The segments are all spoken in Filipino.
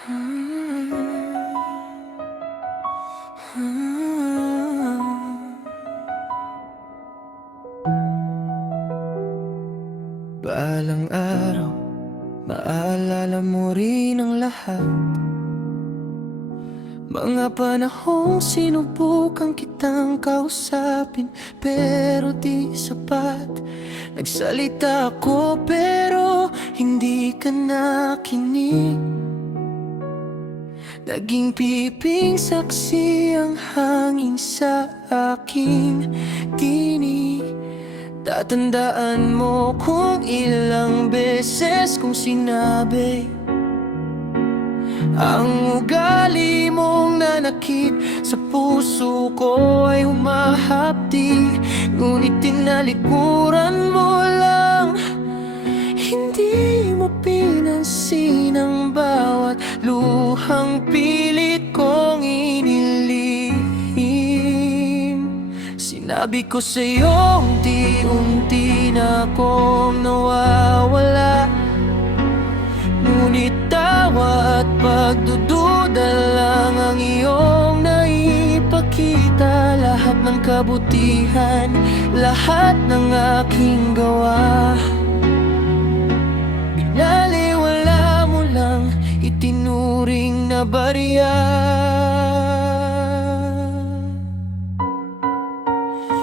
Balang araw, maalala mo rin ang lahat. Mga panahong sinubukan kitang kausapin, pero di sapat. Nagsalita ako pero hindi ka nakinig. Naging piping saksi ang hangin sa aking tinig. Tatandaan mo kung ilang beses kong sinabi ang ugali mong nanakit sa puso ko ay humahapdi. Ngunit tinalikuran mo lang, hindi mo pinansin ang bawat luhang pilit kong inilihim. Sinabi ko sa'yo, unti-unti na akong nawawala. Ngunit tawa at pagdududa lang ang iyong naipakita. Lahat ng kabutihan, lahat ng aking gawa, binaliwala mo lang, itinuring na barya.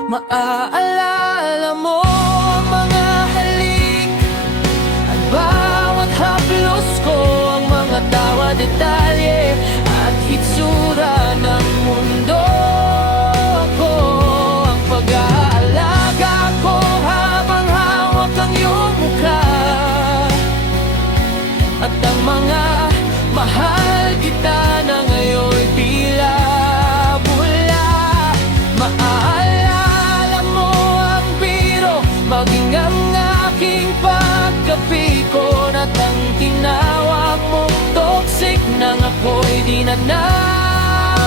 Maaalala mo ang mga halik at bawat haplos ko, ang mga tawa, detalye at hitsura ng mundo ko. Ang pag-aalaga ko habang hawak ang iyong mukha, at ang mga mahal kita na ngayon'y tila bula. Maaalala mo ang biro, maging ang aking pagkapikon, at ang tinawag mong toxic nang ako'y di na nabaon.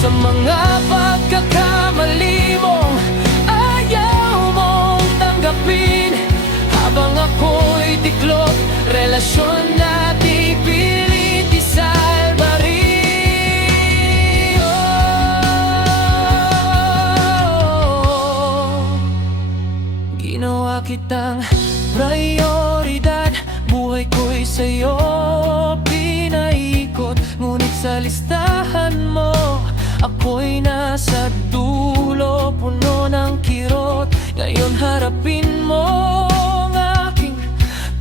Sa mga pagkakamali mong ayaw mong tanggapin, habang ako'y tiklop, relasyon natin pilit isalbari. Ginawa kitang prioridad, buhay ko'y sa'yo pinaikot. Ngunit sa listahan mo, ako'y nasa dulo, puno ng kirot. Ngayon harapin mo ang aking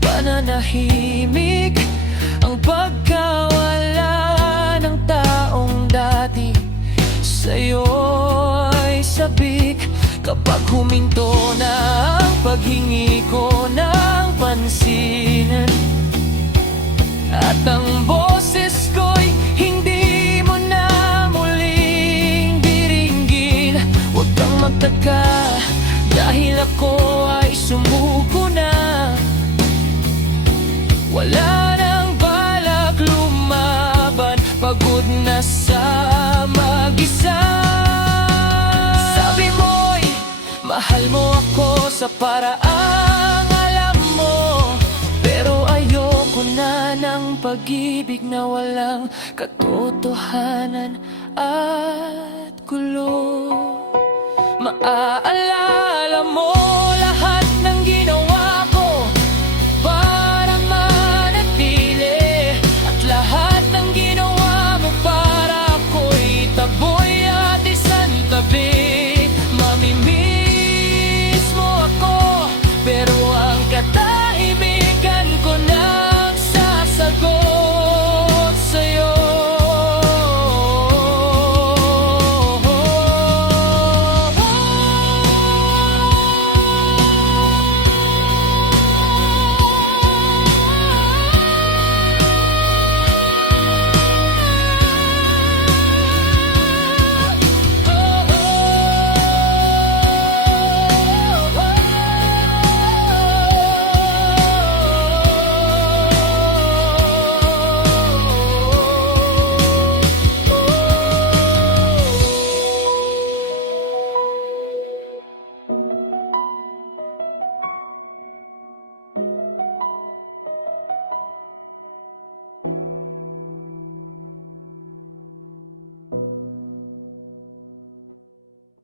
pananahimik, ang pagkawala ng taong dati sa'yo ay sabik. Kapag huminto na ang paghingi ko ng pansin, at ang boses ko'y hindi mo na muling diringgin, huwag kang magtaka dahil ako ay sumuko na. Wala nang balak lumaban, pagod na sa mag-isa. Sabi mo'y mahal mo ako sa paraang alam mo, pero ayoko na ng pag-ibig na walang katotohanan at gulo. Maaalala mo lahat